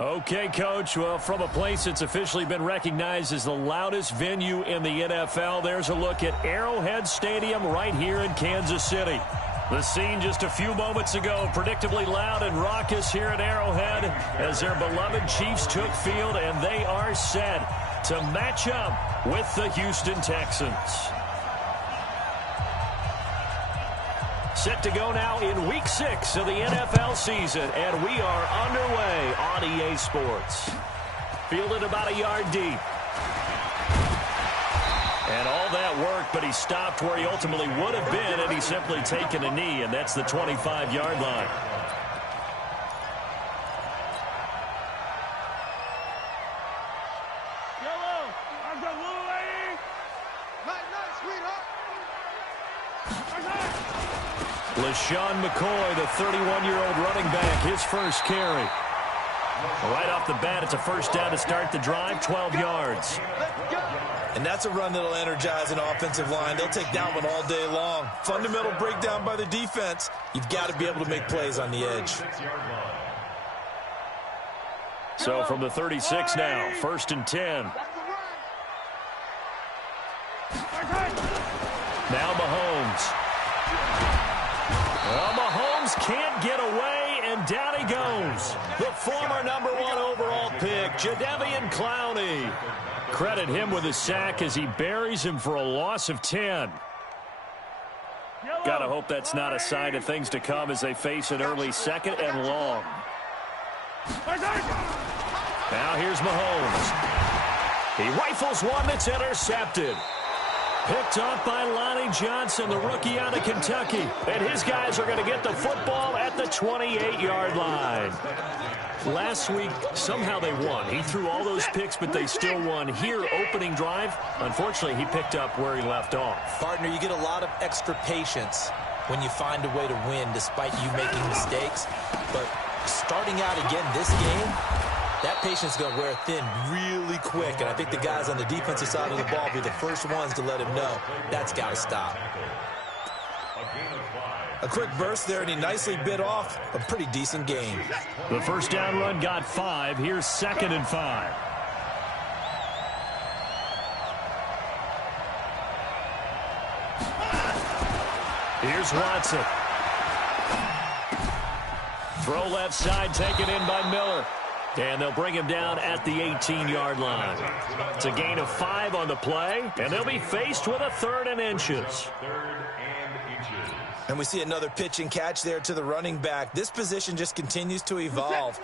Okay, Coach. Well, from a place that's officially been recognized as the loudest venue in the NFL, there's a look at Arrowhead Stadium right here in Kansas City. The scene just a few moments ago, predictably loud and raucous here at Arrowhead as their beloved Chiefs took field, and they are set to match up with the Houston Texans. Set to go now in Week 6 of the NFL season, and we are underway on EA Sports. Fielded about a yard deep. And all that work, but he stopped where he ultimately would have been, and he's simply taken a knee, and that's the 25-yard line. LaShawn McCoy, the 31-year-old running back, his first carry. Right off the bat, it's a first down to start the drive, 12 yards. And that's a run that'll energize an offensive line. They'll take that one all day long. Fundamental breakdown by the defense. You've got to be able to make plays on the edge. So from the 36 now, 1st and 10. Now Mahomes. Well, Mahomes can't get away, and down he goes. The former #1 overall pick, Jadeveon Clowney. Credit him with a sack as he buries him for a loss of 10. Gotta hope that's not a sign of things to come as they face an early 2nd and long. Now here's Mahomes. He rifles one that's intercepted. Picked off by Lonnie Johnson, the rookie out of Kentucky. And his guys are going to get the football at the 28-yard line. Last week, somehow they won. He threw all those picks, but they still won. Here, opening drive, unfortunately, he picked up where he left off. Partner, you get a lot of extra patience when you find a way to win despite you making mistakes. But starting out again this game, that patience is going to wear thin really quick, and I think the guys on the defensive side of the ball will be the first ones to let him know that's got to stop. A quick burst there, and he nicely bit off a pretty decent game. The first down run got 5. Here's 2nd and 5. Here's Watson. Throw left side, taken in by Miller. And they'll bring him down at the 18-yard line. It's a gain of 5 on the play, and they'll be faced with a 3rd and inches. And we see another pitch and catch there to the running back. This position just continues to evolve.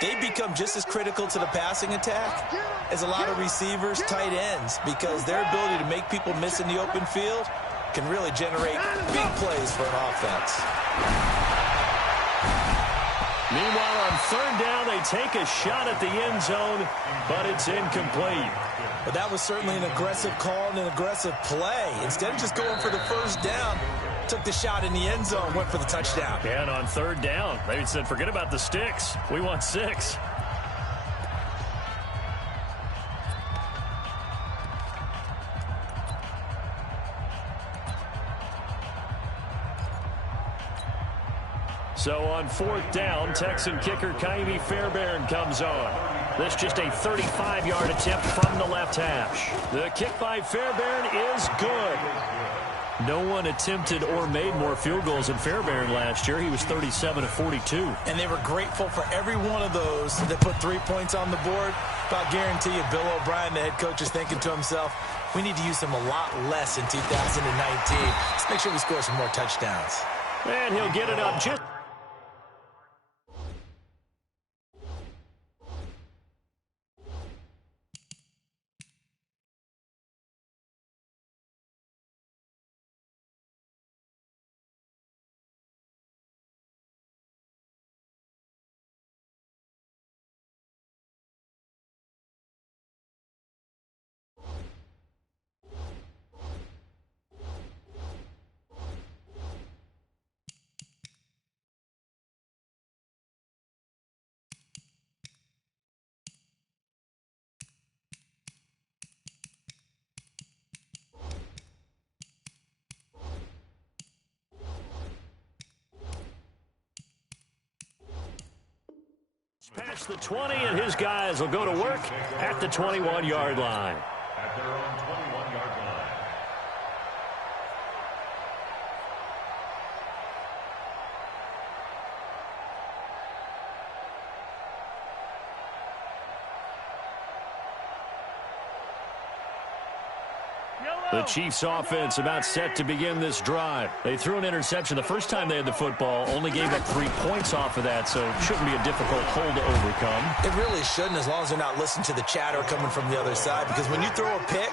They become just as critical to the passing attack as a lot of receivers, tight ends, because their ability to make people miss in the open field can really generate big plays for an offense. Meanwhile, on 3rd down, they take a shot at the end zone, but it's incomplete. But that was certainly an aggressive call and an aggressive play. Instead of just going for the first down, took the shot in the end zone, went for the touchdown. And on 3rd down, they said, forget about the sticks. We want 6. So on 4th down, Texan kicker Kaimi Fairbairn comes on. This just a 35-yard attempt from the left hash. The kick by Fairbairn is good. No one attempted or made more field goals than Fairbairn last year. He was 37 of 42. And they were grateful for every one of those that put 3 points on the board. But I guarantee you, Bill O'Brien, the head coach, is thinking to himself, we need to use them a lot less in 2019. Let's make sure we score some more touchdowns. And he'll get it up just... past the 20, and his guys will go to work at the 21-yard line. At their own 21-yard line. The Chiefs offense about set to begin this drive. They threw an interception the first time they had the football, only gave up 3 points off of that, so it shouldn't be a difficult hole to overcome. It really shouldn't, as long as they're not listening to the chatter coming from the other side, because when you throw a pick,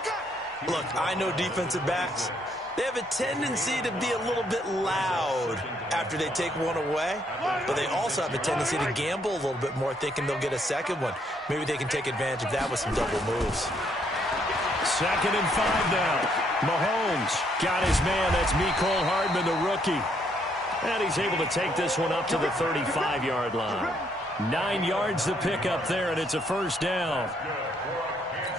look, I know defensive backs, they have a tendency to be a little bit loud after they take one away, but they also have a tendency to gamble a little bit more, thinking they'll get a second one. Maybe they can take advantage of that with some double moves. 2nd and 5 now. Mahomes got his man. That's Mecole Hardman, the rookie. And he's able to take this one up to the 35-yard line. 9 yards to pick up there, and it's a first down.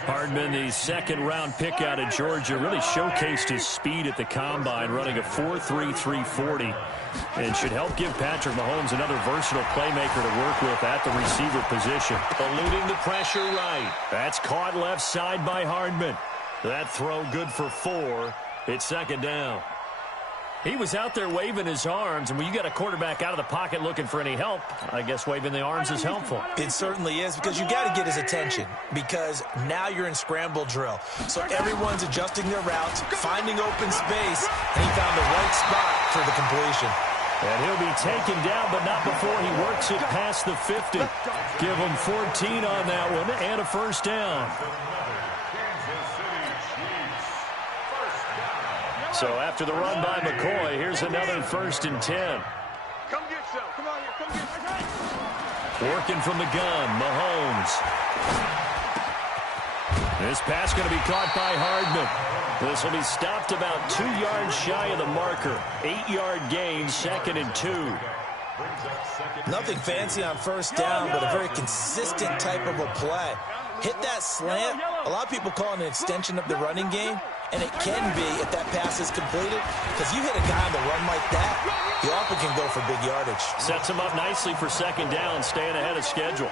Hardman, the second-round pick out of Georgia, really showcased his speed at the Combine, running a 4.3 340, and should help give Patrick Mahomes another versatile playmaker to work with at the receiver position. Eluding the pressure right. That's caught left side by Hardman. That throw good for 4. It's 2nd down. He was out there waving his arms, and when you got a quarterback out of the pocket looking for any help, I guess waving the arms is helpful. It certainly is, because you got to get his attention, because now you're in scramble drill. So everyone's adjusting their routes, finding open space, and he found the right spot for the completion. And he'll be taken down, but not before he works it past the 50. Give him 14 on that one, and a first down. So after the run by McCoy, here's another 1st and 10. Come get some. Come on here. Come get some. Working from the gun, Mahomes. This pass going to be caught by Hardman. This will be stopped about 2 yards shy of the marker. 8-yard gain, 2nd and 2. Nothing fancy on first down, but a very consistent type of a play. Hit that slant. A lot of people call it an extension of the running game. And it can be if that pass is completed, because you hit a guy on the run like that, he often can go for big yardage. Sets him up nicely for 2nd down, staying ahead of schedule.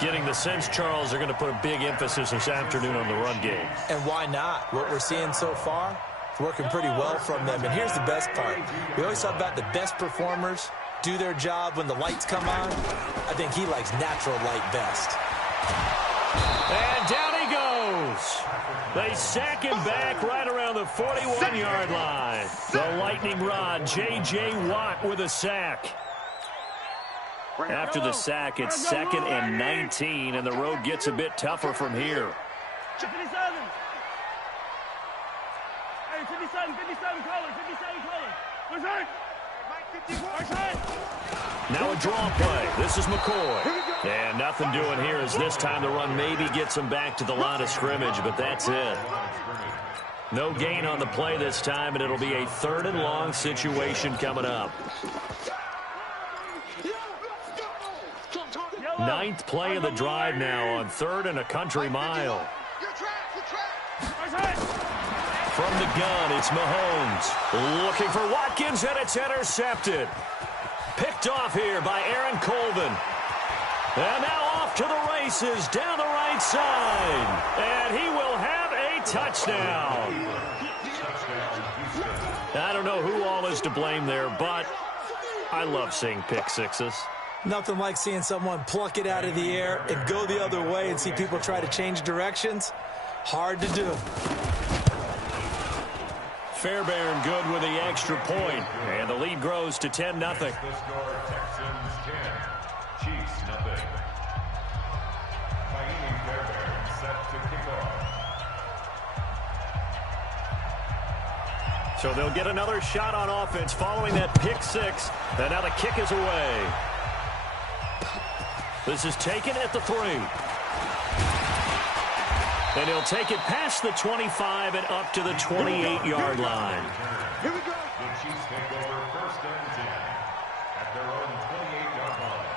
Getting the sense, Charles, they're going to put a big emphasis this afternoon on the run game. And why not? What we're seeing so far, it's working pretty well from them. And here's the best part. We always talk about the best performers do their job when the lights come on. I think he likes natural light best. And down he goes. They sack him back right around the 41-yard line. The lightning rod, J.J. Watt with a sack. After the sack, it's 2nd and 19, and the road gets a bit tougher from here. 57. Hey, 57 colors. Where's that? Now a draw play. This is McCoy. And nothing doing here as this time the run maybe gets him back to the line of scrimmage, but that's it. No gain on the play this time, and it'll be a 3rd and long situation coming up. 9th play of the drive now on 3rd and a country mile. From the gun, it's Mahomes. Looking for Watkins, and it's intercepted. Picked off here by Aaron Colvin. And now off to the races down the right side. And he will have a touchdown. I don't know who all is to blame there, but I love seeing pick sixes. Nothing like seeing someone pluck it out of the air and go the other way and see people try to change directions. Hard to do. Fairbairn good with the extra point, and the lead grows to 10-0. The score, Texans 10, Chiefs 0. Fairbairn set to kick off. So they'll get another shot on offense following that pick six, and now the kick is away. This is taken at the 3. And he'll take it past the 25 and up to the 28-yard line. Here we go. The Chiefs take over 1st and 10 at their own 28-yard line.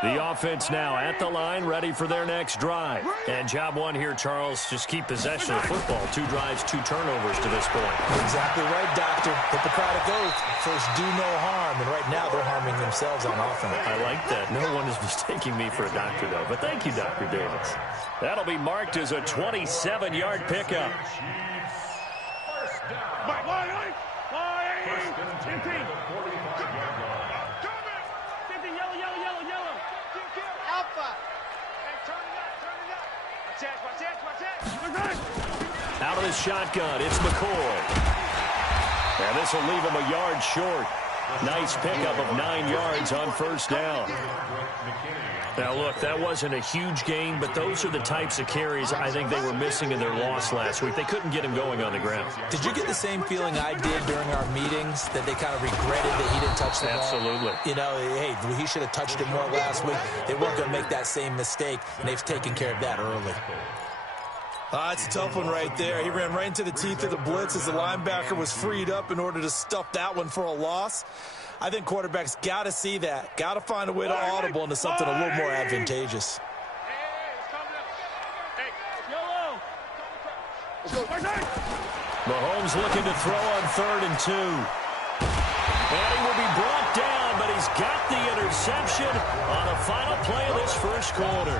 The offense now at the line, ready for their next drive. And job one here, Charles, just keep possession of the football. 2 drives, 2 turnovers to this point. Exactly right, Doctor. Hippocratic oath. First, do no harm. And right now, they're harming themselves on offense. I like that. No one is mistaking me for a doctor, though. But thank you, Dr. Davis. That'll be marked as a 27-yard pickup. Out of the shotgun, it's McCoy. And this will leave him a yard short. Nice pickup of 9 yards on first down. Now, look, that wasn't a huge gain, but those are the types of carries I think they were missing in their loss last week. They couldn't get him going on the ground. Did you get the same feeling I did during our meetings, that they kind of regretted that he didn't touch the ball? Absolutely. You know, hey, he should have touched it more last week. They weren't going to make that same mistake, and they've taken care of that early. It's a tough one right there. He ran right into the teeth of the blitz as the linebacker was freed up in order to stuff that one for a loss. I think quarterbacks got to see that. Got to find a way to audible into something a little more advantageous. Mahomes looking to throw on 3rd and 2. And he will be brought down, but he's got the interception on the final play of this first quarter.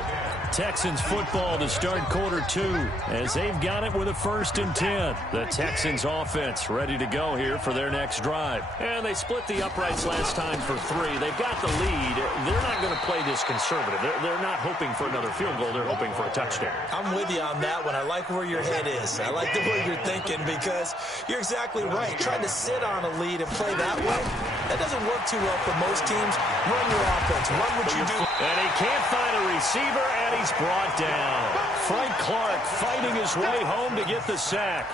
Texans football to start quarter 2 as they've got it with a 1st and 10. The Texans offense ready to go here for their next drive. And they split the uprights last time for 3. They've got the lead. They're not going to play this conservative. They're not hoping for another field goal. They're hoping for a touchdown. I'm with you on that one. I like where your head is. I like the way you're thinking because you're exactly right. Trying to sit on a lead and play that way, that doesn't work too well for most teams. Run your offense. Run what you do. And he can't find a receiver, and he's brought down. Frank Clark fighting his way home to get the sack.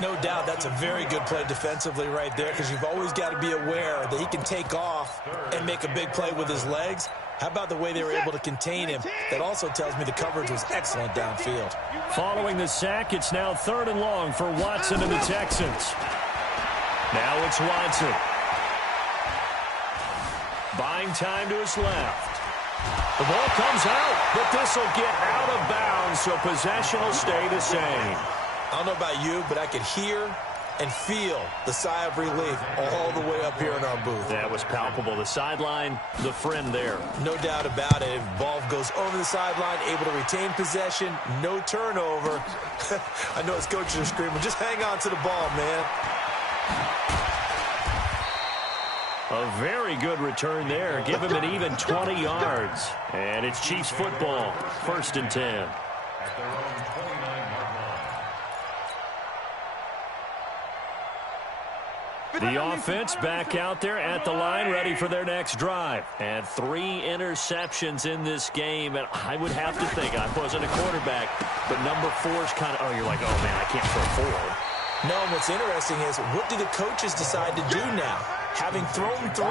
No doubt that's a very good play defensively right there because you've always got to be aware that he can take off and make a big play with his legs. How about the way they were able to contain him? That also tells me the coverage was excellent downfield. Following the sack, it's now 3rd and long for Watson and the Texans. Now it's Watson. Buying time to his left. The ball comes out, but this will get out of bounds, so possession will stay the same. I don't know about you, but I could hear and feel the sigh of relief all the way up here in our booth. That was palpable. The sideline, the friend there. No doubt about it. Ball goes over the sideline, able to retain possession, no turnover. I know his coaches are screaming, just hang on to the ball, man. A very good return there. Give him an even 20 yards. And it's Chiefs football, 1st and 10. The offense back out there at the line, ready for their next drive. And 3 interceptions in this game. And I would have to think, I wasn't a quarterback, but number 4 is kind of, oh, you're like, oh, man, I can't throw 4. No, what's interesting is, what do the coaches decide to do now? Having thrown 3,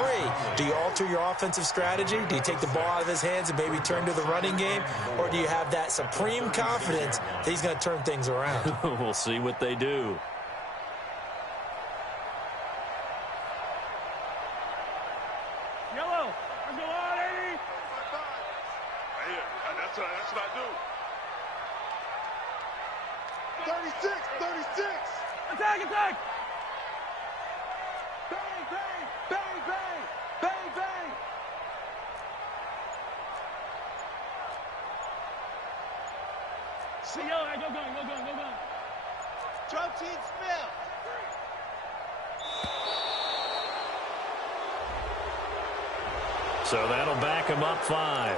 do you alter your offensive strategy? Do you take the ball out of his hands and maybe turn to the running game? Or do you have that supreme confidence that he's going to turn things around? We'll see what they do. Yellow, let's go on, 80. That's what I do. 36, 36. Attack, attack. Bang, bang, bang, bang, bang, bang. See, yo, go gun, go gun, go gun. Drum team Smith. So that'll back him up 5.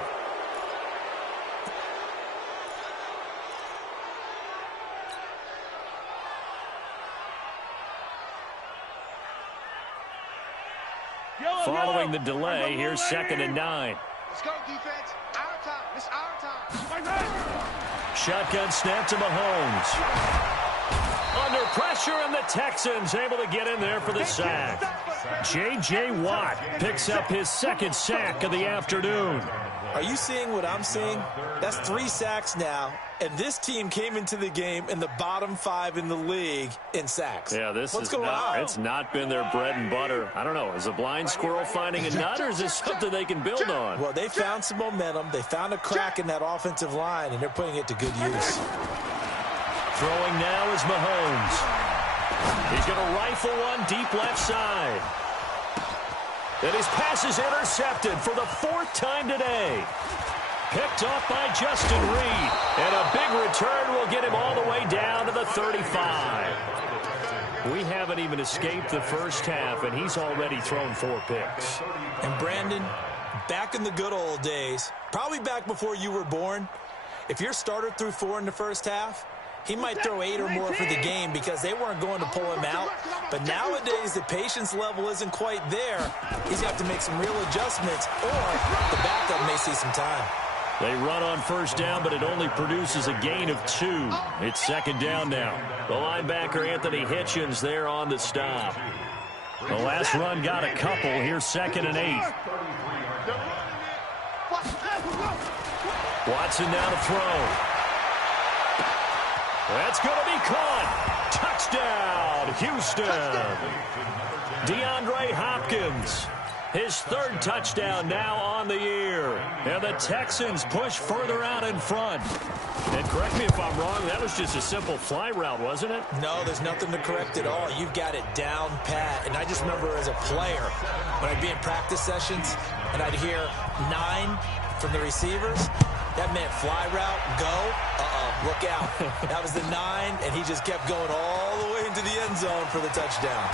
Following the delay, here's 2nd and 9. Let's go, defense. Our time. It's our time. Shotgun snap to Mahomes. Under pressure, and the Texans able to get in there for the sack. J.J. Watt picks up his second sack of the afternoon. Are you seeing what I'm seeing? That's 3 sacks now, and this team came into the game in the bottom 5 in the league in sacks. Yeah, What's going on? It's not been their bread and butter. I don't know. Is a blind squirrel finding a nut, or is this something they can build on? Well, they found some momentum. They found a crack in that offensive line, and they're putting it to good use. Throwing now is Mahomes. He's going to rifle one deep left side. And his pass is intercepted for the 4th time today. Picked off by Justin Reed. And a big return will get him all the way down to the 35. We haven't even escaped the first half, and he's already thrown 4 picks. And Brandon, back in the good old days, probably back before you were born, if your starter threw 4 in the first half, he might throw 8 or more for the game because they weren't going to pull him out. But nowadays, the patience level isn't quite there. He's got to make some real adjustments, or the backup may see some time. They run on first down, but it only produces a gain of 2. It's second down now. The linebacker, Anthony Hitchens, there on the stop. The last run got a couple. Here's 2nd and 8. Watson now to throw. That's going to be caught. Touchdown, Houston. DeAndre Hopkins, his 3rd touchdown now on the year. And the Texans push further out in front. And correct me if I'm wrong, that was just a simple fly route, wasn't it? No, there's nothing to correct at all. You've got it down pat. And I just remember as a player, when I'd be in practice sessions, and I'd hear 9 from the receivers, that meant fly route, go, look out. That was the 9, and he just kept going all the way into the end zone for the touchdown.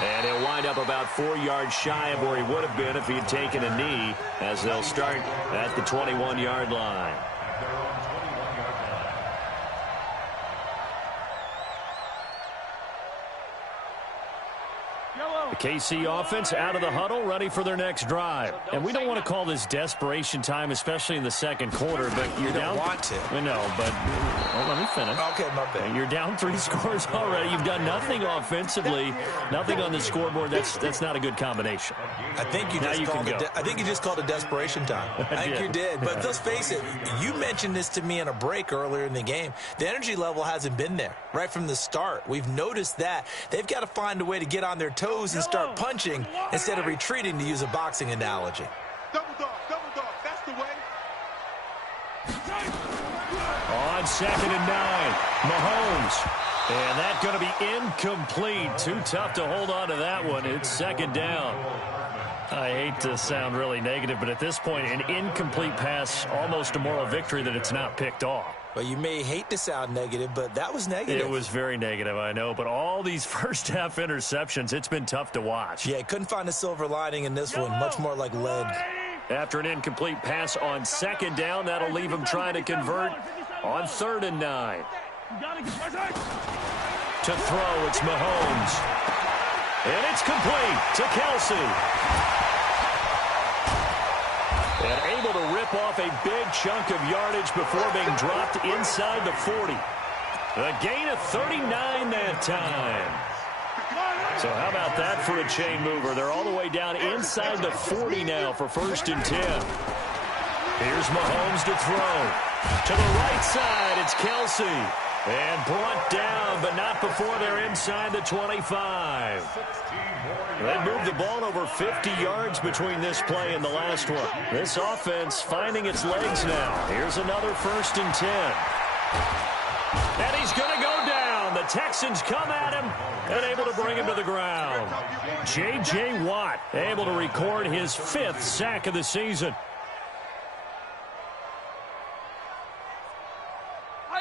And he'll wind up about 4 yards shy of where he would have been if he had taken a knee, as they'll start at the 21-yard line. The KC offense out of the huddle, ready for their next drive. And we don't want to call this desperation time, especially in the second quarter, but you're down. You don't want to. No, but let me finish. Okay, my bad. You're down 3 scores already. You've done nothing offensively, nothing on the scoreboard. That's not a good combination. I think you just called it desperation time. I think you did. But let's face it, you mentioned this to me in a break earlier in the game. The energy level hasn't been there right from the start. We've noticed that. They've got to find a way to get on their toes and start punching instead of retreating, to use a boxing analogy. Double dog, that's the way. On 2nd and 9, Mahomes. And that's going to be incomplete. Too tough to hold on to that one. It's 2nd down. I hate to sound really negative, but at this point, an incomplete pass, almost a moral victory that it's not picked off. Well, you may hate to sound negative, but that was negative. It was very negative, I know. But all these first-half interceptions, it's been tough to watch. Yeah, couldn't find a silver lining in this one. Much more like lead. After an incomplete pass on 2nd down, that'll leave him trying to convert on 3rd and 9. To throw, it's Mahomes. And it's complete to Kelsey. And able to rip off a big chunk of yardage before being dropped inside the 40. A gain of 39 that time. So how about that for a chain mover? They're all the way down inside the 40 now for 1st and 10. Here's Mahomes to throw. To the right side, it's Kelsey. And brought down, but not before they're inside the 25. They moved the ball over 50 yards between this play and the last one. This offense finding its legs now. Here's another 1st and 10. And he's going to go down. The Texans come at him and able to bring him to the ground. J.J. Watt able to record his 5th sack of the season.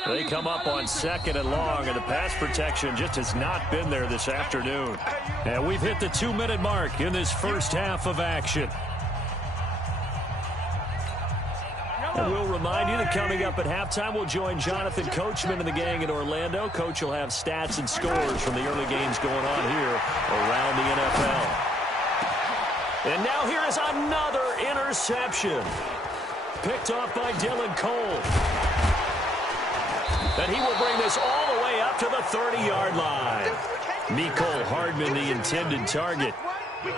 They come up on 2nd and long, and the pass protection just has not been there this afternoon. And we've hit the 2-minute mark in this first half of action. And we'll remind you that coming up at halftime, we'll join Jonathan Coachman and the gang in Orlando. Coach will have stats and scores from the early games going on here around the NFL. And now here is another interception. Picked off by Dylan Cole. And he will bring this all the way up to the 30-yard line. Mecole Hardman, the intended target.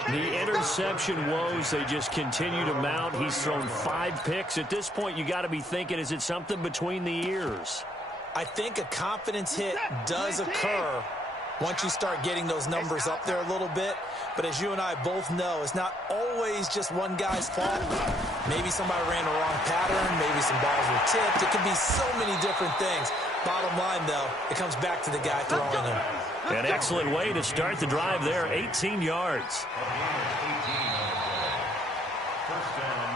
The interception woes, they just continue to mount. He's thrown 5 picks. At this point, you got to be thinking, is it something between the ears? I think a confidence hit does occur once you start getting those numbers up there a little bit. But as you and I both know, it's not always just one guy's fault. Maybe somebody ran the wrong pattern. Maybe some balls were tipped. It could be so many different things. Bottom line, though, it comes back to the guy throwing them. An excellent way to start the drive there, 18 yards.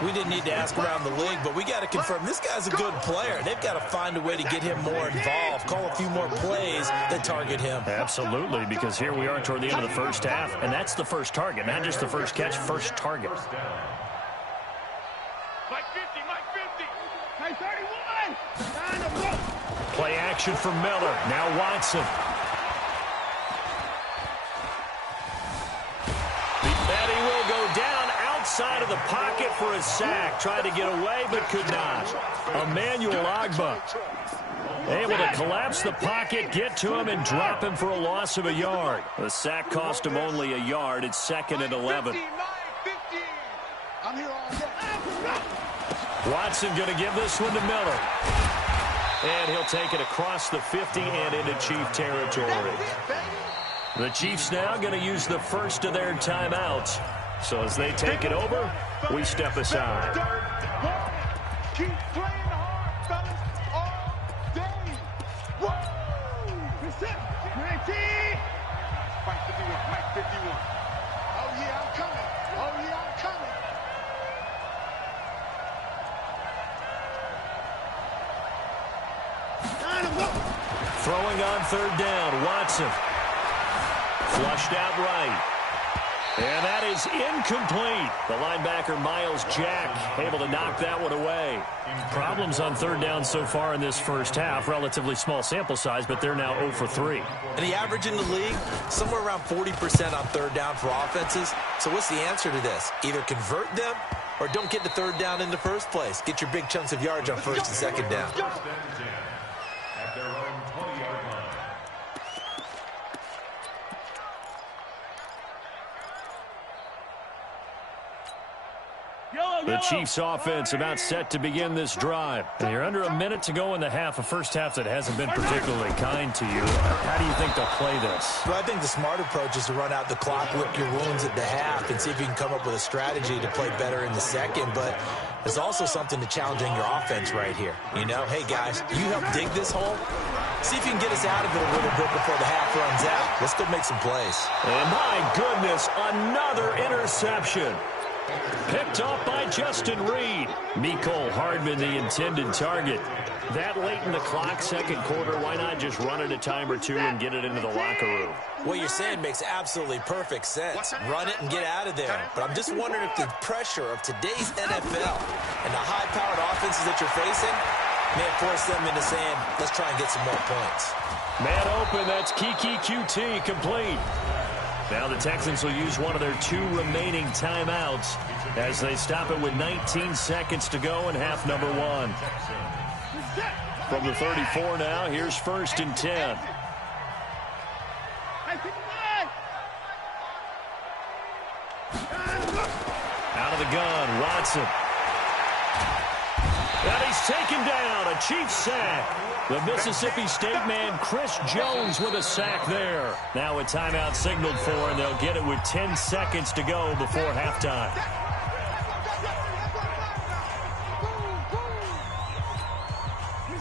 We didn't need to ask around the league, but we got to confirm this guy's a good player. They've got to find a way to get him more involved, call a few more plays that target him. Absolutely, because here we are toward the end of the first half, and that's the first target, not just the first catch, first target. Mike 50, Mike 50. Hey, 31. Play action for Miller. Now Watson. And he will go down outside of the pocket for a sack. Tried to get away, but could not. Emmanuel Ogbah able to collapse the pocket, get to him, and drop him for a loss of a yard. The sack cost him only a yard. It's 2nd and 11. I'm here all day. Watson going to give this one to Miller. And he'll take it across the 50 and into Chief territory. The Chiefs now going to use the first of their timeouts. So as they take it over, we step aside. Keep playing hard, fellas, all day. Woo! Reset. 19. Mike 51, Mike 51. Oh, yeah, I'm coming. Oh, yeah, I'm coming. Throwing on 3rd down, Watson. Flushed out right. And that is incomplete. The linebacker, Miles Jack, able to knock that one away. Problems on 3rd down so far in this first half. Relatively small sample size, but they're now 0 for 3. And the average in the league, somewhere around 40% on 3rd down for offenses. So what's the answer to this? Either convert them or don't get to 3rd down in the first place. Get your big chunks of yards on 1st and 2nd down. At their own 20-yard line. The Chiefs offense about set to begin this drive. And you're under a minute to go in the half, a first half that hasn't been particularly kind to you. How do you think they'll play this? Well, I think the smart approach is to run out the clock, lick your wounds at the half, and see if you can come up with a strategy to play better in the second. But there's also something to challenging your offense right here. You know, hey, guys, you help dig this hole. See if you can get us out of it a little bit before the half runs out. Let's go make some plays. And my goodness, another interception. Picked off by Justin Reed. Mecole Hardman, the intended target. That late in the clock, second quarter, why not just run it a time or two and get it into the locker room? What you're saying makes absolutely perfect sense. Run it and get out of there. But I'm just wondering if the pressure of today's NFL and the high-powered offenses that you're facing may have forced them into saying, let's try and get some more points. Man open, that's Kiki QT complete. Now the Texans will use one of their 2 remaining timeouts as they stop it with 19 seconds to go in half number 1. From the 34 now, here's 1st and 10. Out of the gun, Watson. And he's taken down, a Chiefs sack. The Mississippi State man, Chris Jones, with a sack there. Now a timeout signaled for, and they'll get it with 10 seconds to go before halftime.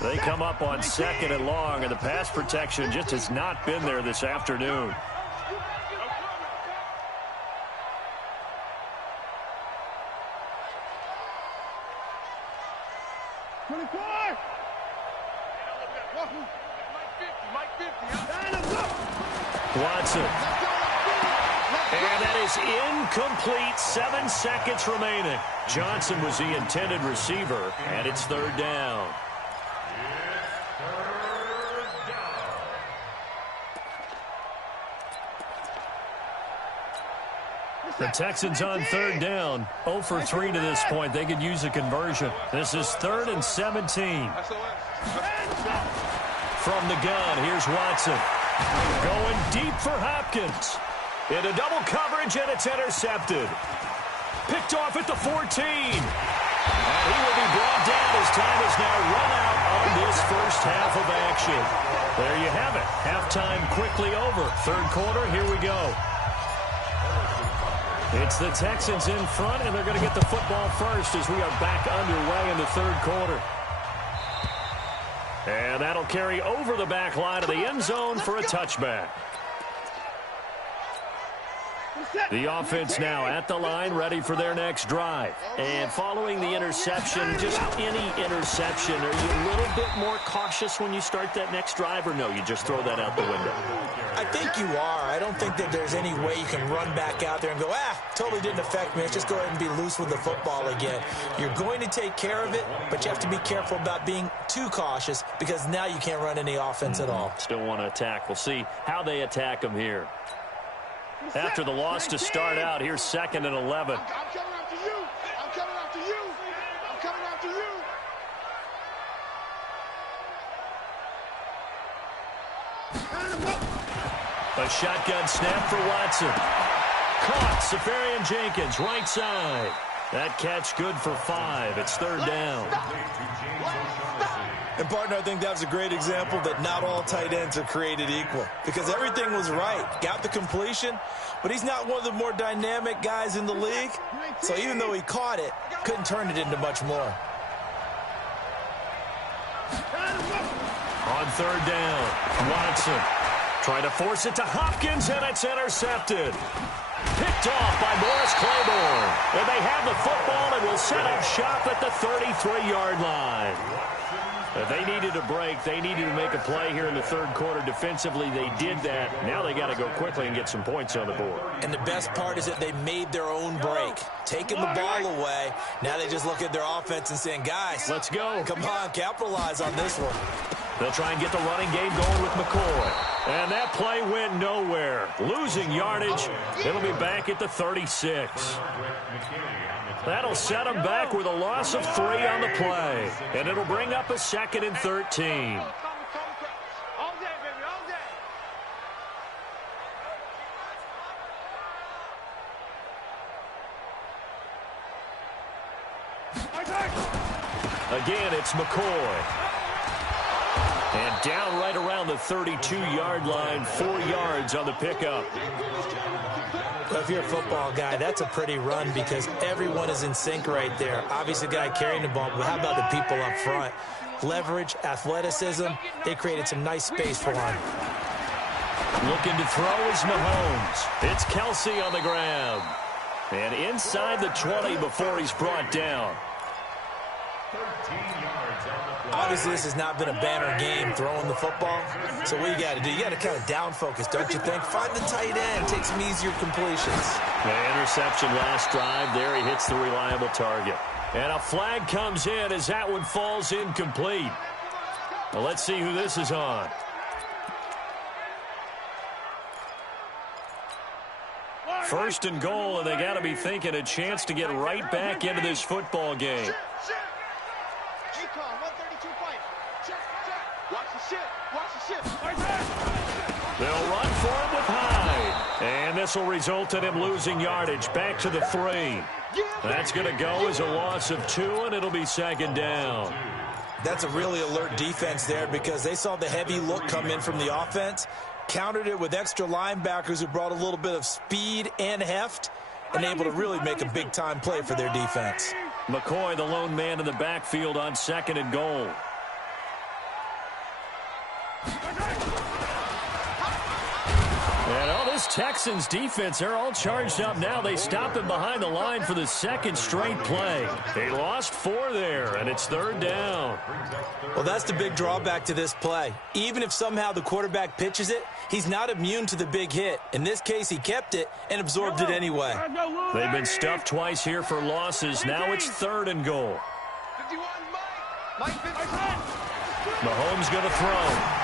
They come up on 2nd and long, and the pass protection just has not been there this afternoon. Watson. And that is incomplete. 7 seconds remaining. Johnson was the intended receiver, and it's 3rd down. The Texans on 3rd down. 0 for 3 to this point. They could use a conversion. This is 3rd and 17. From the gun, here's Watson. Going deep for Hopkins. Into double coverage, and it's intercepted. Picked off at the 14. And he will be brought down as time is now run out on this first half of action. There you have it. Halftime quickly over. Third quarter, here we go. It's the Texans in front, and they're going to get the football first as we are back underway in the third quarter. And that'll carry over the back line of the end zone for a touchback. The offense now at the line, ready for their next drive. And following the interception, just any interception, are you a little bit more cautious when you start that next drive, or no, you just throw that out the window? I think you are. I don't think that there's any way you can run back out there and go, totally didn't affect me. Let's just go ahead and be loose with the football again. You're going to take care of it, but you have to be careful about being too cautious because now you can't run any offense at all. Still want to attack. We'll see how they attack them here. After the loss to start out, here's 2nd and 11. I'm coming after you. I'm coming after you. I'm coming after you. A shotgun snap for Watson. Caught. Safarian Jenkins, right side. That catch good for 5. It's 3rd down. And, partner, I think that was a great example that not all tight ends are created equal because everything was right. Got the completion, but he's not one of the more dynamic guys in the league. So even though he caught it, couldn't turn it into much more. On 3rd down, Watson trying to force it to Hopkins, and it's intercepted. Picked off by Morris Claiborne. And they have the football and will set up shop at the 33-yard line. If they needed a break, they needed to make a play here in the third quarter. Defensively, they did that. Now they got to go quickly and get some points on the board. And the best part is that they made their own break. Taking the ball away. Now they just look at their offense and saying, guys, let's go. Come on, capitalize on this one. They'll try and get the running game going with McCoy. And that play went nowhere. Losing yardage. It'll be back at the 36. That'll set them back with a loss of 3 on the play. And it'll bring up a 2nd and 13. Again, it's McCoy. And down right around the 32-yard line, 4 yards on the pickup. Well, if you're a football guy, that's a pretty run because everyone is in sync right there. Obviously, the guy carrying the ball, but how about the people up front? Leverage, athleticism, they created some nice space for him. Looking to throw is Mahomes. It's Kelsey on the ground. And inside the 20 before he's brought down. Obviously, this has not been a banner game throwing the football. So what you got to do, you got to kind of down focus, don't you think? Find the tight end, take some easier completions. The interception last drive there. He hits the reliable target. And a flag comes in as that one falls incomplete. Well, let's see who this is on. First and goal, and they got to be thinking a chance to get right back into this football game. They'll run for him with Hyde. And this will result in him losing yardage back to the 3. That's going to go as a loss of 2, and it'll be 2nd down. That's a really alert defense there because they saw the heavy look come in from the offense, countered it with extra linebackers who brought a little bit of speed and heft, and able to really make a big-time play for their defense. McCoy, the lone man in the backfield on 2nd and goal. And all this Texans defense, they're all charged up now. They stopped him behind the line for the 2nd straight play. They lost 4 there, and it's 3rd down. Well, that's the big drawback to this play. Even if somehow the quarterback pitches it, he's not immune to the big hit. In this case, he kept it and absorbed it anyway. They've been stuffed twice here for losses. Now it's 3rd and goal. Mahomes going to throw.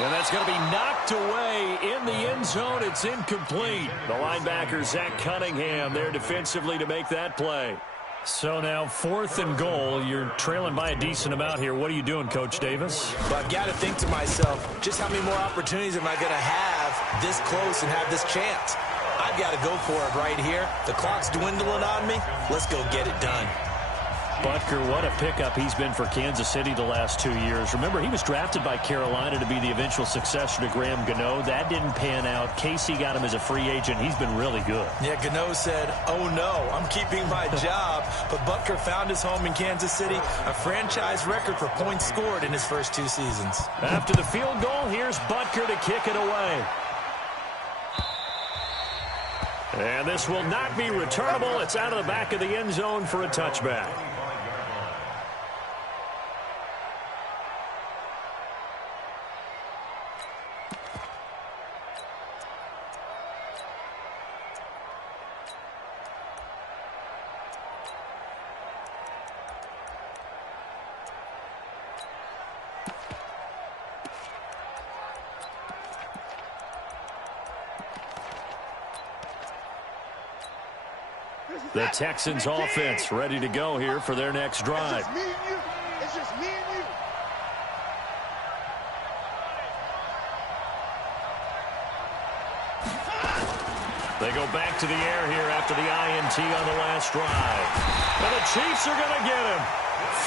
And that's going to be knocked away in the end zone. It's incomplete. The linebacker, Zach Cunningham, there defensively to make that play. So now 4th and goal. You're trailing by a decent amount here. What are you doing, Coach Davis? But I've got to think to myself, just how many more opportunities am I going to have this close and have this chance? I've got to go for it right here. The clock's dwindling on me. Let's go get it done. Butker, what a pickup he's been for Kansas City the last 2 years. Remember, he was drafted by Carolina to be the eventual successor to Graham Gano. That didn't pan out. Casey got him as a free agent. He's been really good. Yeah, Gano said, oh no, I'm keeping my job. But Butker found his home in Kansas City, a franchise record for points scored in his first 2 seasons. After the field goal, here's Butker to kick it away. And this will not be returnable. It's out of the back of the end zone for a touchback. The Texans offense ready to go here for their next drive. It's just me and you. It's just me and you. They go back to the air here after the INT on the last drive. And the Chiefs are going to get him.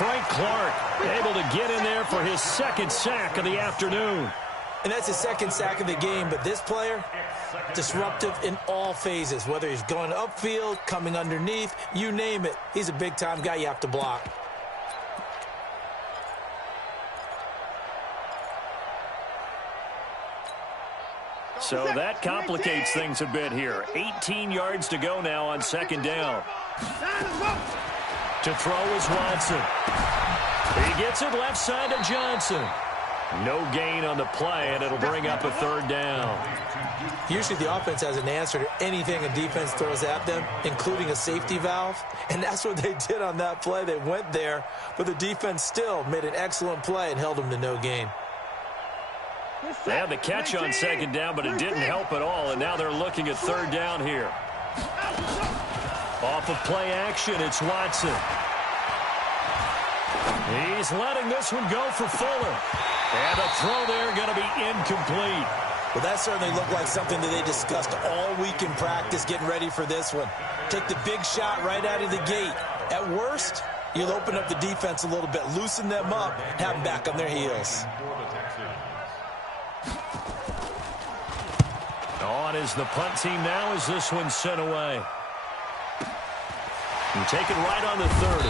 Frank Clark able to get in there for his 2nd sack of the afternoon. And that's his 2nd sack of the game, but this player, disruptive in all phases, whether he's going upfield, coming underneath, you name it. He's a big-time guy you have to block. So that complicates things a bit here. 18 yards to go now on 2nd down. To throw is Watson. He gets it left side to Johnson. No gain on the play, and it'll bring up a 3rd down. Usually the offense has an answer to anything a defense throws at them, including a safety valve. And that's what they did on that play. They went there, but the defense still made an excellent play and held them to no gain. They had the catch on 2nd down, but it didn't help at all, and now they're looking at 3rd down here. Off of play action, it's Watson. He's letting this one go for Fuller. And a throw there going to be incomplete. Well, that certainly looked like something that they discussed all week in practice getting ready for this one. Take the big shot right out of the gate. At worst, you'll open up the defense a little bit, loosen them up, have them back on their heels. On is the punt team now as this one's sent away. And taken right on the 30.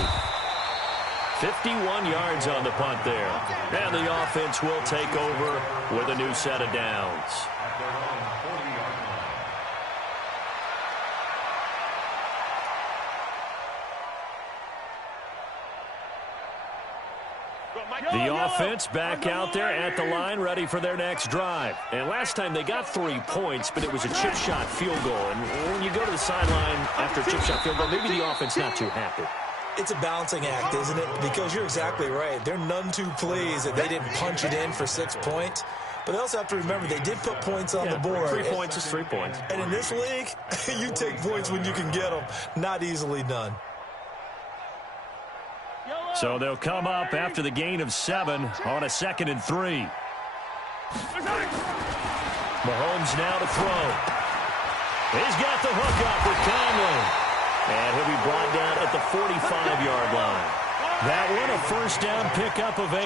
51 yards on the punt there. And the offense will take over with a new set of downs. The offense back out there at the line, ready for their next drive. And last time they got 3 points, but it was a chip shot field goal. And when you go to the sideline after a chip shot field goal, maybe the offense not too happy. It's a balancing act, isn't it? Because you're exactly right. They're none too pleased that they didn't punch it in for 6 points. But they also have to remember they did put points on the board. 3 points is 3 points. And in this league, you take points when you can get them. Not easily done. So they'll come up after the gain of 7 on a 2nd and 3. Mahomes now to throw. He's got the hook up with Conley. And he'll be brought down at the 45-yard line. That one a 1st down pickup of 8.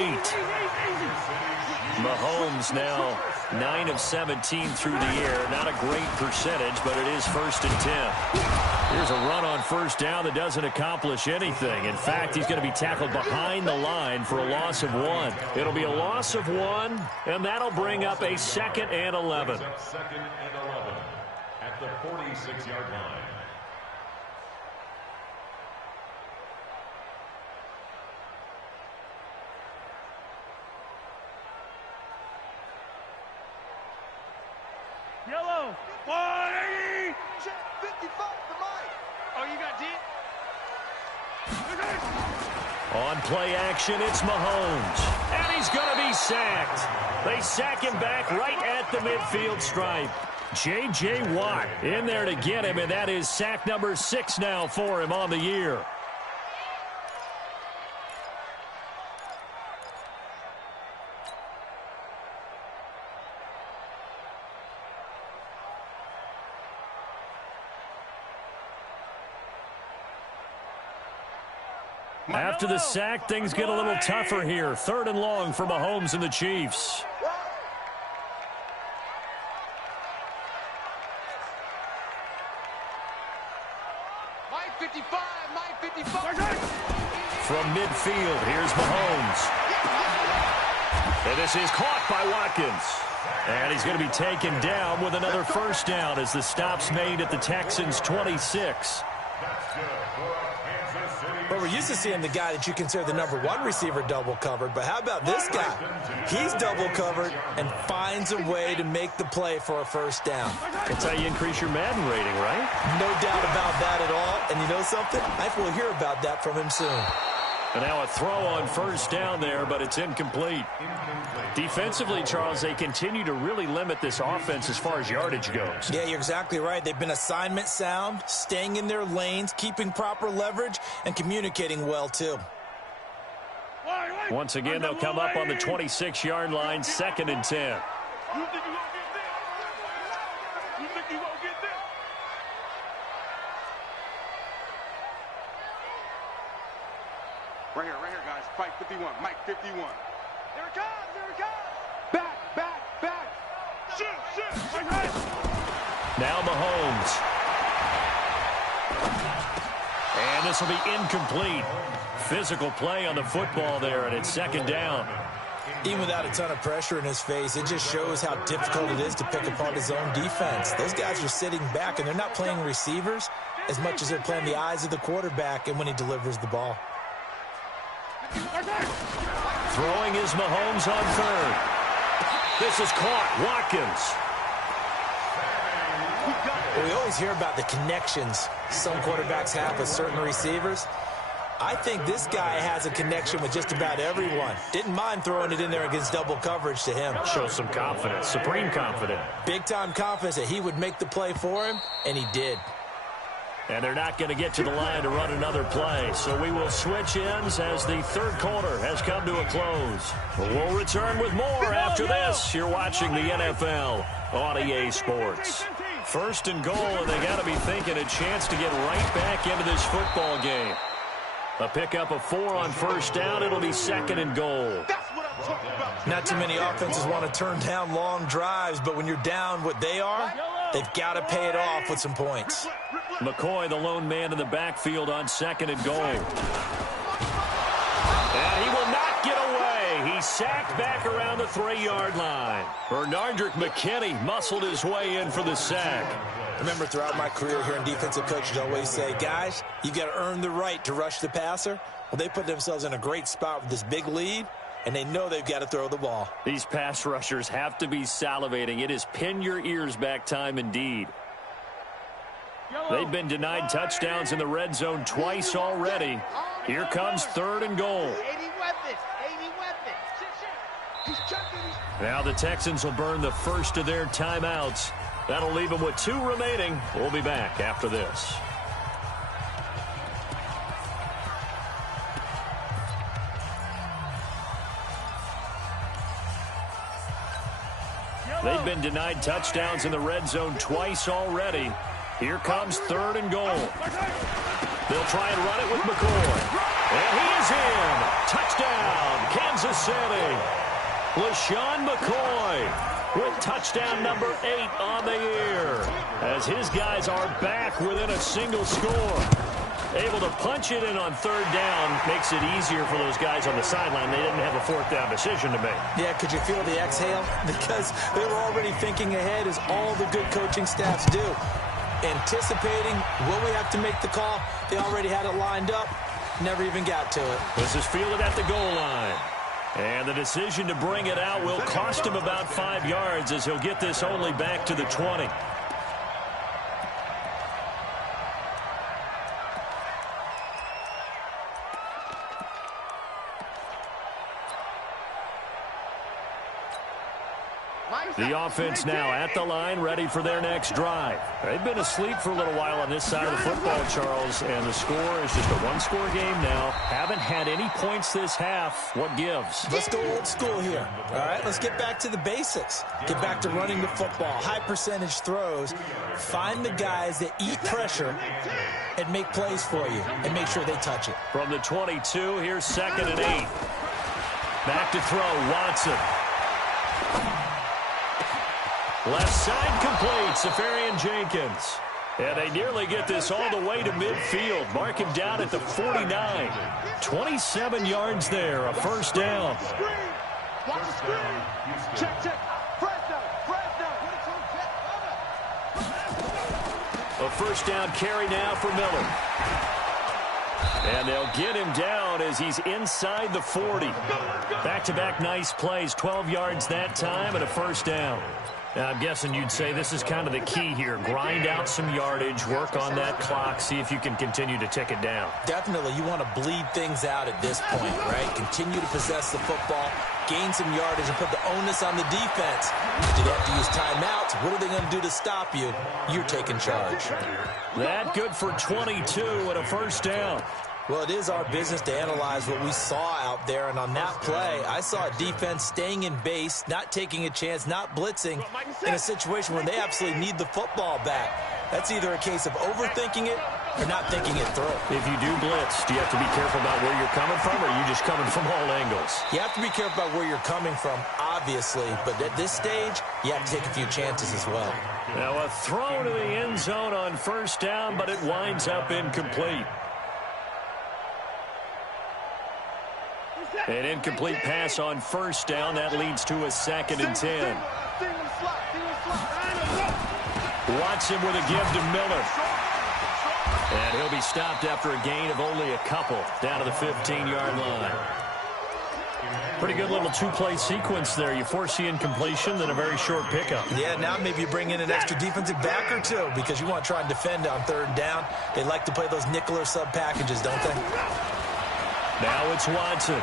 Mahomes now 9 of 17 through the air. Not a great percentage, but it is 1st and 10. Here's a run on 1st down that doesn't accomplish anything. In fact, he's going to be tackled behind the line for a loss of 1. It'll be a loss of 1, and that'll bring up a 2nd and 11. 2nd and 11 at the 46-yard line. Yellow. 180. Check 55 the mic. Oh, you got D? On play action, it's Mahomes. And he's going to be sacked. They sack him back right at the midfield stripe. J.J. Watt in there to get him, and that is sack number 6 now for him on the year. After the sack, things get a little tougher here. 3rd and long for Mahomes and the Chiefs. From midfield, here's Mahomes. And this is caught by Watkins. And he's going to be taken down with another first down as the stop's made at the Texans' 26. Well, we're used to seeing the guy that you consider the #1 receiver double covered, but how about this guy? He's double covered and finds a way to make the play for a first down. That's how you increase your Madden rating, right? No doubt about that at all. And you know something? I think we'll hear about that from him soon. And now a throw on first down there, but it's incomplete. Defensively, Charles, they continue to really limit this offense as far as yardage goes. Yeah, you're exactly right. They've been assignment sound, staying in their lanes, keeping proper leverage, and communicating well, too. Once again, they'll come up on the 26-yard line, 2nd and 10. You think you gonna get this? You think you gonna get this? Right here, guys. Fight 51. Mike 51. Here it comes, here it comes. Back. Shoot. Right. Now Mahomes. And this will be incomplete. Physical play on the football there, and it's 2nd down. Even without a ton of pressure in his face, it just shows how difficult it is to pick apart his own defense. Those guys are sitting back, and they're not playing receivers as much as they're playing the eyes of the quarterback and when he delivers the ball. Throwing is Mahomes on 3rd. This is caught. Watkins. Well, we always hear about the connections some quarterbacks have with certain receivers. I think this guy has a connection with just about everyone. Didn't mind throwing it in there against double coverage to him. Shows some confidence, supreme confidence. Big-time confidence that he would make the play for him, and he did. And they're not going to get to the line to run another play. So we will switch ends as the 3rd quarter has come to a close. We'll return with more after this. You're watching the NFL on EA Sports. 1st and goal, and they got to be thinking a chance to get right back into this football game. A pickup of 4 on first down. It'll be 2nd and goal. Not too many offenses want to turn down long drives, but when you're down what they are, they've got to pay it off with some points. McCoy, the lone man in the backfield on 2nd and goal. And he will not get away. He's sacked back around the 3-yard line. Bernardrick McKinney muscled his way in for the sack. Remember, throughout my career here in defensive coaches always say, guys, you got to earn the right to rush the passer. Well, they put themselves in a great spot with this big lead, and they know they've got to throw the ball. These pass rushers have to be salivating. It is pin your ears back time indeed. They've been denied touchdowns in the red zone twice already. Here comes 3rd and goal. 80 weapons. Now the Texans will burn the first of their timeouts. That'll leave them with 2 remaining. We'll be back after this. They've been denied touchdowns in the red zone twice already. Here comes 3rd and goal. They'll try and run it with McCoy. And he is in. Touchdown, Kansas City. LaShawn McCoy with touchdown number 8 on the year. As his guys are back within a single score. Able to punch it in on 3rd down makes it easier for those guys on the sideline. They didn't have a 4th down decision to make. Yeah, could you feel the exhale? Because they were already thinking ahead, as all the good coaching staffs do. Anticipating, will we have to make the call? They already had it lined up. Never even got to it. This is fielded at the goal line. And the decision to bring it out will cost him about 5 yards as he'll get this only back to the 20. The offense now at the line, ready for their next drive. They've been asleep for a little while on this side of the football, Charles, and the score is just a one-score game now. Haven't had any points this half. What gives? Let's go old school here. All right, let's get back to the basics. Get back to running the football, high percentage throws. Find the guys that eat pressure and make plays for you and make sure they touch it. From the 22, here's 2nd and 8. Back to throw, Watson. Left side complete, Safarian Jenkins. And they nearly get this all the way to midfield. Mark him down at the 49. 27 yards there, a first down. Watch the screen. Check, check. A first down carry now for Miller. And they'll get him down as he's inside the 40. Back-to-back nice plays, 12 yards that time and a first down. Now, I'm guessing you'd say this is kind of the key here. Grind out some yardage, work on that clock, see if you can continue to tick it down. Definitely, you want to bleed things out at this point, right? Continue to possess the football, gain some yardage, and put the onus on the defense. Do they have to use timeouts? What are they going to do to stop you? You're taking charge. That good for 22 and a first down. Well, it is our business to analyze what we saw out there, and on that play, I saw a defense staying in base, not taking a chance, not blitzing, in a situation where they absolutely need the football back. That's either a case of overthinking it or not thinking it through. If you do blitz, do you have to be careful about where you're coming from, or are you just coming from all angles? You have to be careful about where you're coming from, obviously, but at this stage, you have to take a few chances as well. Now a throw to the end zone on first down, but it winds up incomplete. An incomplete pass on first down. That leads to a 2nd and 10. Watson with a give to Miller. And he'll be stopped after a gain of only a couple down to the 15-yard line. Pretty good little two-play sequence there. You force the incompletion, then a very short pickup. Yeah, now maybe you bring in an extra defensive back or two because you want to try and defend on 3rd down. They like to play those nickel or sub packages, don't they? Now it's Watson.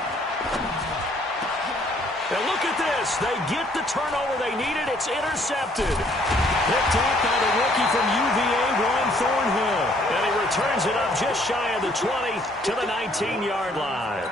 And look at this. They get the turnover they needed. It's intercepted. Picked up by the rookie from UVA, Juan Thornhill. And he returns it up just shy of the 20 to the 19-yard line.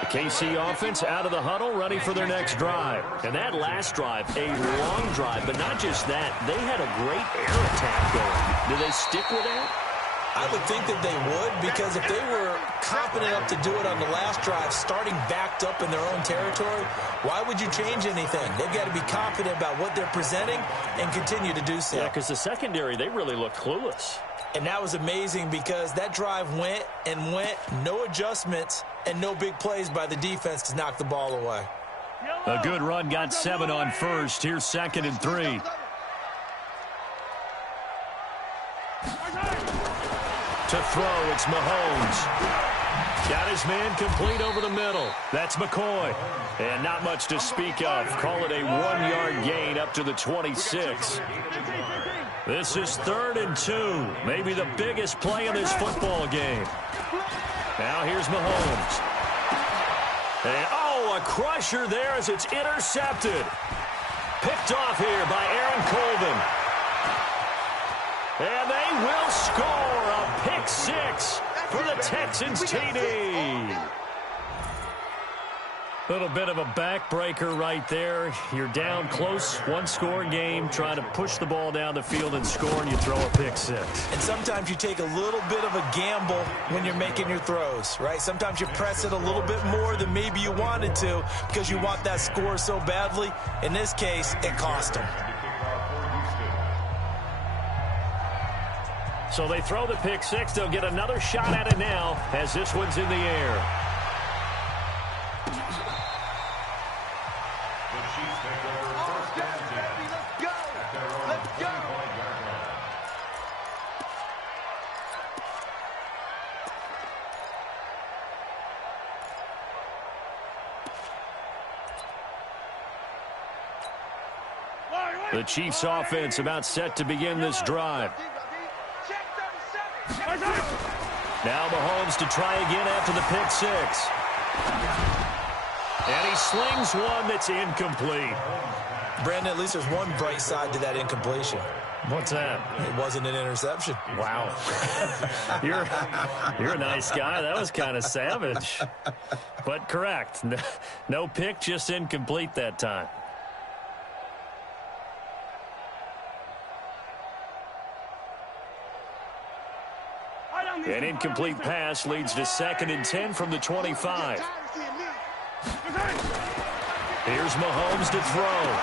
The KC offense out of the huddle, ready for their next drive. And that last drive, a long drive, but not just that. They had a great air attack going. Do they stick with that? I would think that they would, because if they were confident enough to do it on the last drive, starting backed up in their own territory, why would you change anything? They've got to be confident about what they're presenting and continue to do so. Yeah, because the secondary, they really looked clueless. And that was amazing because that drive went and went, no adjustments, and no big plays by the defense to knock the ball away. A good run, got 7 on first. Here's 2nd and 3. To throw, it's Mahomes. Got his man complete over the middle. That's McCoy. And not much to speak of. Call it a 1-yard gain up to the 26. This is 3rd and 2. Maybe the biggest play in this football game. Now here's Mahomes. And, oh, a crusher there as it's intercepted. Picked off here by Aaron Colvin. And they will score a pick 6 for the Texans TD. Little bit of a backbreaker right there. You're down close, 1-score game, trying to push the ball down the field and score, and you throw a pick 6. And sometimes you take a little bit of a gamble when you're making your throws, right? Sometimes you press it a little bit more than maybe you wanted to because you want that score so badly. In this case, it cost them. So they throw the pick 6. They'll get another shot at it now as this one's in the air. The Chiefs take over first down. Let's go. Let's go. The Chiefs offense about set to begin this drive. Now Mahomes to try again after the pick 6. And he slings one that's incomplete. Brandon, at least there's one bright side to that incompletion. What's that? It wasn't an interception. Wow. You're a nice guy. That was kind of savage. But correct. No pick, just incomplete that time. An incomplete pass leads to 2nd and 10 from the 25. Here's Mahomes to throw.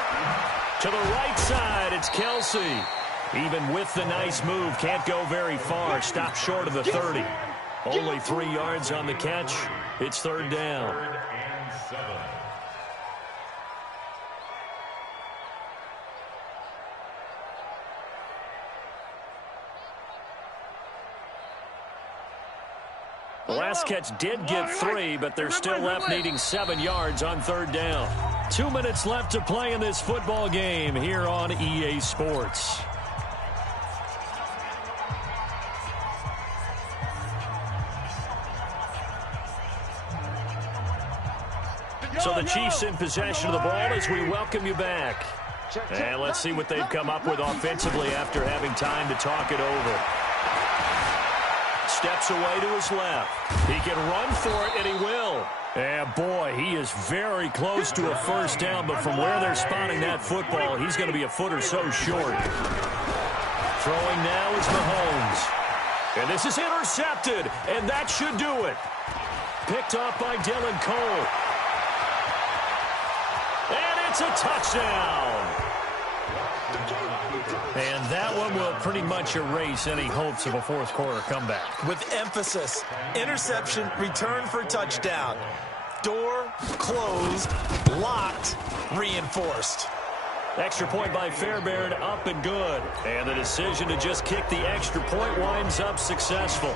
To the right side, it's Kelsey. Even with the nice move, can't go very far. Stopped short of the 30. Only 3 yards on the catch. It's 3rd down. 3rd and 7. The last catch did get 3, but they're still left needing 7 yards on 3rd down. 2 minutes left to play in this football game here on EA Sports. So the Chiefs in possession of the ball as we welcome you back. And let's see what they've come up with offensively after having time to talk it over. Steps away to his left. He can run for it, and he will. And boy, he is very close to a 1st down, but from where they're spotting that football, he's going to be a foot or so short. Throwing now is Mahomes. And this is intercepted, and that should do it. Picked off by Dylan Cole. And it's a touchdown. And that one will pretty much erase any hopes of a 4th quarter comeback. With emphasis, interception, return for touchdown. Door closed, locked, reinforced. Extra point by Fairbairn, up and good. And the decision to just kick the extra point winds up successful.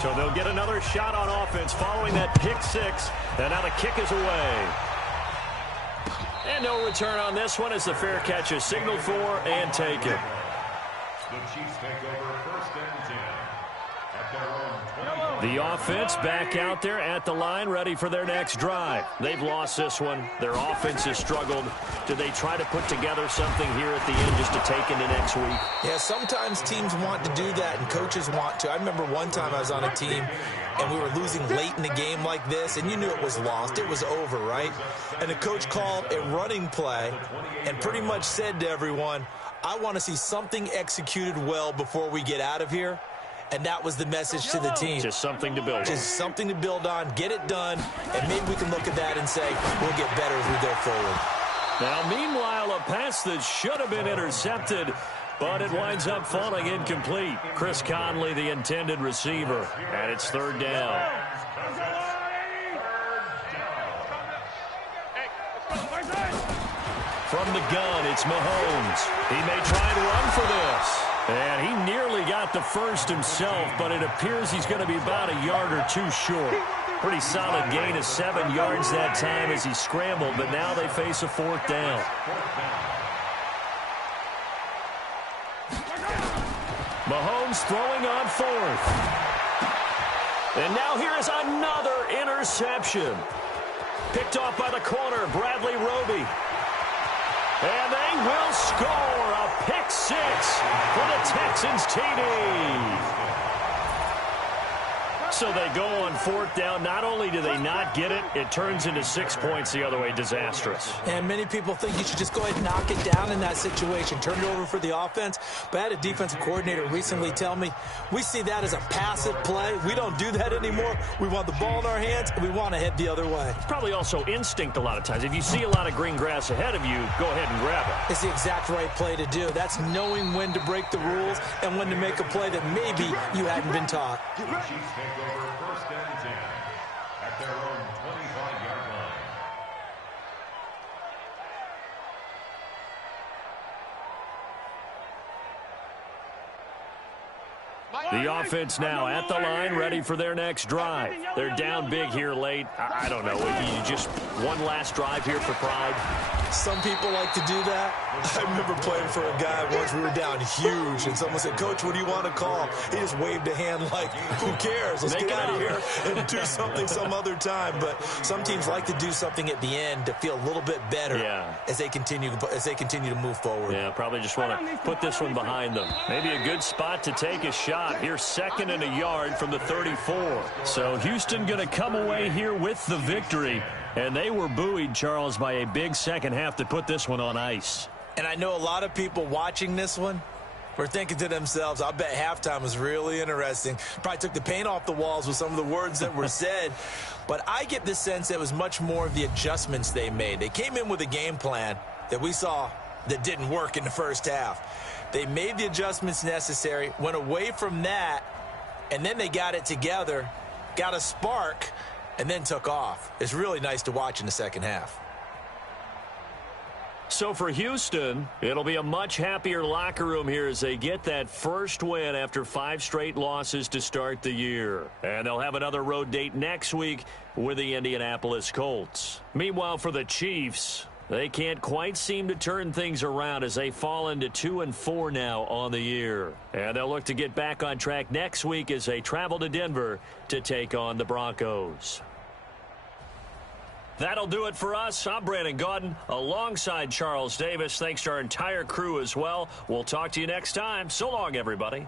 So they'll get another shot on offense following that pick 6. And now the kick is away. And no return on this one as the fair catch is signaled for and taken. The Chiefs take over 1st and 10 at their own 20. The offense back out there at the line, ready for their next drive. They've lost this one. Their offense has struggled. Do they try to put together something here at the end just to take into next week? Yeah, sometimes teams want to do that and coaches want to. I remember one time I was on a team and we were losing late in the game like this, and you knew it was lost. It was over, right? And the coach called a running play and pretty much said to everyone, I want to see something executed well before we get out of here. And that was the message to the team. Just something to build on. Just something to build on, get it done, and maybe we can look at that and say, we'll get better as we go forward. Now, meanwhile, a pass that should have been intercepted, but it winds up falling incomplete. Chris Conley, the intended receiver, and it's 3rd down. From the gun, it's Mahomes. He may try and run for this. And he nearly got the first himself, but it appears he's going to be about a yard or 2 short. Pretty solid gain of 7 yards that time as he scrambled, but now they face a 4th down. Mahomes throwing on 4th. And now here is another interception. Picked off by the corner, Bradley Roby. And they will score a pick 6 for the Texans TD. So they go on 4th down. Not only do they not get it, it turns into 6 points the other way. Disastrous. And many people think you should just go ahead and knock it down in that situation. Turn it over for the offense. But I had a defensive coordinator recently tell me, we see that as a passive play. We don't do that anymore. We want the ball in our hands, and we want to head the other way. It's probably also instinct a lot of times. If you see a lot of green grass ahead of you, go ahead and grab it. It's the exact right play to do. That's knowing when to break the rules and when to make a play that maybe you hadn't been taught. The Chiefs take over 1st and 10 at their own 25-yard line. The offense now at the line, ready for their next drive. They're down big here late. I don't know. You just one last drive here for pride. Some people like to do that. I remember playing for a guy once. We were down huge, and someone said, "Coach, what do you want to call?" He just waved a hand like, "Who cares? Let's get out of here and do something some other time." But some teams like to do something at the end to feel a little bit better as they continue to move forward. Yeah, probably just want to put this one behind them. Maybe a good spot to take a shot. Here's 2nd and a yard from the 34. So Houston going to come away here with the victory. And they were buoyed, Charles, by a big second half to put this one on ice. And I know a lot of people watching this one were thinking to themselves, I bet halftime was really interesting. Probably took the paint off the walls with some of the words that were said. But I get the sense that it was much more of the adjustments they made. They came in with a game plan that we saw that didn't work in the first half. They made the adjustments necessary, went away from that, and then they got it together, got a spark, and then took off. It's really nice to watch in the second half. So for Houston, it'll be a much happier locker room here as they get that first win after 5 straight losses to start the year. And they'll have another road date next week with the Indianapolis Colts. Meanwhile, for the Chiefs, they can't quite seem to turn things around as they fall into 2-4 now on the year. And they'll look to get back on track next week as they travel to Denver to take on the Broncos. That'll do it for us. I'm Brandon Gaudin alongside Charles Davis. Thanks to our entire crew as well. We'll talk to you next time. So long, everybody.